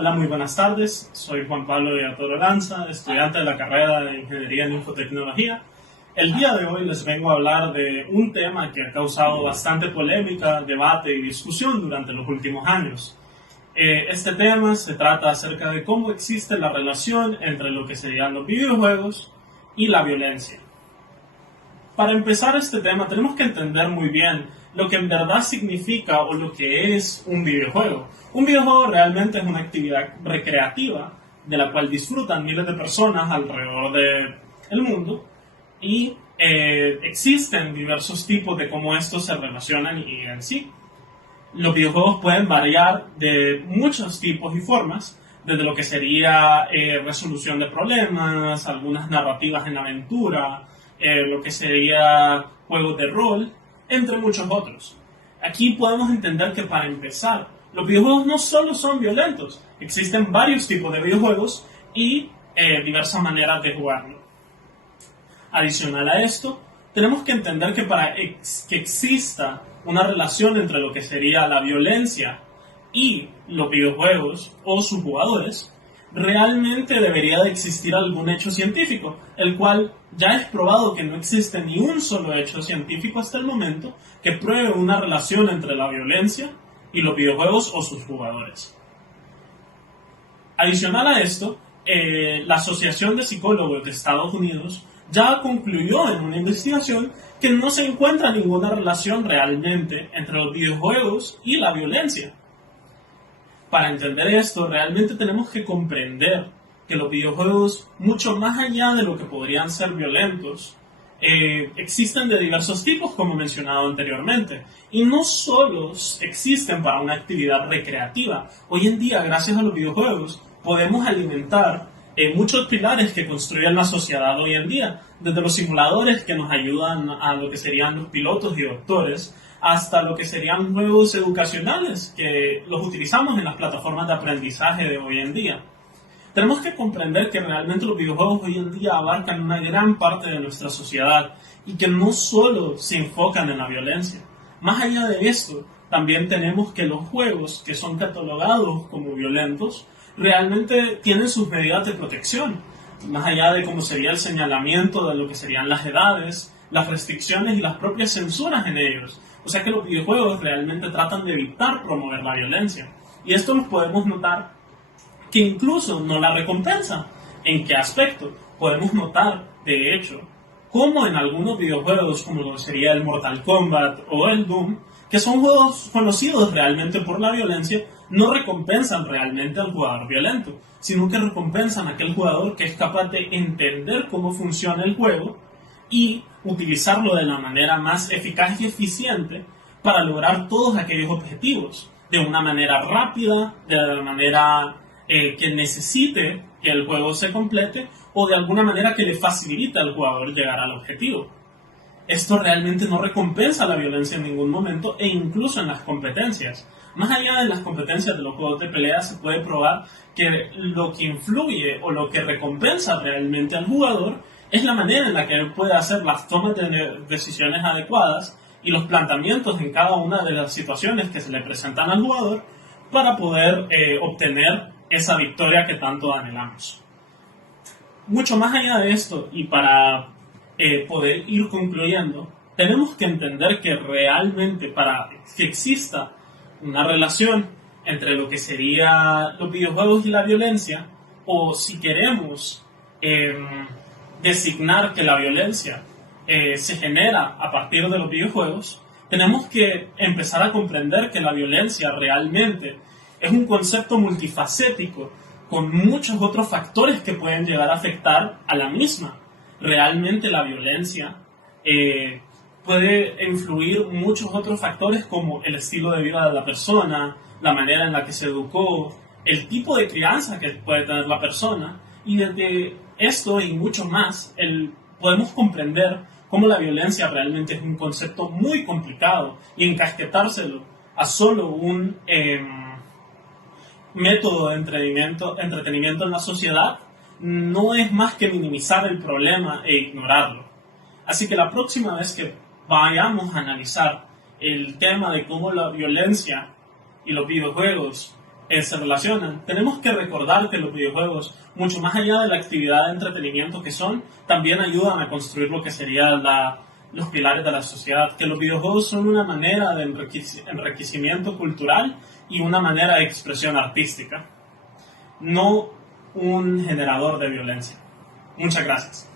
Hola, muy buenas tardes. Soy Juan Pablo Villatoro Lanza, estudiante de la carrera de Ingeniería en Infotecnología. El día de hoy les vengo a hablar de un tema que ha causado bastante polémica, debate y discusión durante los últimos años. Este tema se trata acerca de cómo existe la relación entre lo que serían los videojuegos y la violencia. Para empezar este tema tenemos que entender muy bien lo que en verdad significa o lo que es un videojuego. Un videojuego realmente es una actividad recreativa de la cual disfrutan miles de personas alrededor del mundo y existen diversos tipos de cómo estos se relacionan y en sí. Los videojuegos pueden variar de muchos tipos y formas, desde lo que sería resolución de problemas, algunas narrativas en aventura, lo que sería juegos de rol, entre muchos otros. Aquí podemos entender que para empezar, los videojuegos no solo son violentos, existen varios tipos de videojuegos y diversas maneras de jugarlo. Adicional a esto, tenemos que entender que para que exista una relación entre lo que sería la violencia y los videojuegos o sus jugadores, realmente debería de existir algún hecho científico, el cual ya es probado que no existe ni un solo hecho científico hasta el momento que pruebe una relación entre la violencia y los videojuegos o sus jugadores. Adicional a esto, la Asociación de Psicólogos de Estados Unidos ya concluyó en una investigación que no se encuentra ninguna relación realmente entre los videojuegos y la violencia. Para entender esto, realmente tenemos que comprender que los videojuegos, mucho más allá de lo que podrían ser violentos, existen de diversos tipos, como mencionado anteriormente, y no solo existen para una actividad recreativa. Hoy en día, gracias a los videojuegos, podemos alimentar muchos pilares que construyen la sociedad hoy en día, desde los simuladores que nos ayudan a lo que serían los pilotos y doctores, hasta lo que serían juegos educacionales que los utilizamos en las plataformas de aprendizaje de hoy en día. Tenemos que comprender que realmente los videojuegos hoy en día abarcan una gran parte de nuestra sociedad y que no solo se enfocan en la violencia. Más allá de esto, también tenemos que los juegos que son catalogados como violentos realmente tienen sus medidas de protección, más allá de cómo sería el señalamiento de lo que serían las edades, las restricciones y las propias censuras en ellos. O sea que los videojuegos realmente tratan de evitar promover la violencia. Y esto lo podemos notar que incluso no la recompensa. ¿En qué aspecto? Podemos notar, de hecho, cómo en algunos videojuegos, como lo sería el Mortal Kombat o el Doom, que son juegos conocidos realmente por la violencia, no recompensan realmente al jugador violento, sino que recompensan a aquel jugador que es capaz de entender cómo funciona el juego y utilizarlo de la manera más eficaz y eficiente para lograr todos aquellos objetivos, de una manera rápida, de la manera que necesite que el juego se complete o de alguna manera que le facilite al jugador llegar al objetivo. Esto realmente no recompensa la violencia en ningún momento e incluso en las competencias. Más allá de las competencias de los juegos de pelea se puede probar que lo que influye o lo que recompensa realmente al jugador es la manera en la que él puede hacer las tomas de decisiones adecuadas y los planteamientos en cada una de las situaciones que se le presentan al jugador para poder obtener esa victoria que tanto anhelamos. Mucho más allá de esto, y para poder ir concluyendo, tenemos que entender que realmente para que exista una relación entre lo que serían los videojuegos y la violencia, o si queremos designar que la violencia se genera a partir de los videojuegos, tenemos que empezar a comprender que la violencia realmente es un concepto multifacético con muchos otros factores que pueden llegar a afectar a la misma. Realmente la violencia puede influir muchos otros factores como el estilo de vida de la persona, la manera en la que se educó, el tipo de crianza que puede tener la persona, y desde esto y mucho más podemos comprender cómo la violencia realmente es un concepto muy complicado y encasquetárselo a solo un método de entretenimiento en la sociedad no es más que minimizar el problema e ignorarlo. Así que la próxima vez que vayamos a analizar el tema de cómo la violencia y los videojuegos se relacionan. Tenemos que recordar que los videojuegos, mucho más allá de la actividad de entretenimiento que son, también ayudan a construir lo que serían los pilares de la sociedad, que los videojuegos son una manera de enriquecimiento cultural y una manera de expresión artística, no un generador de violencia. Muchas gracias.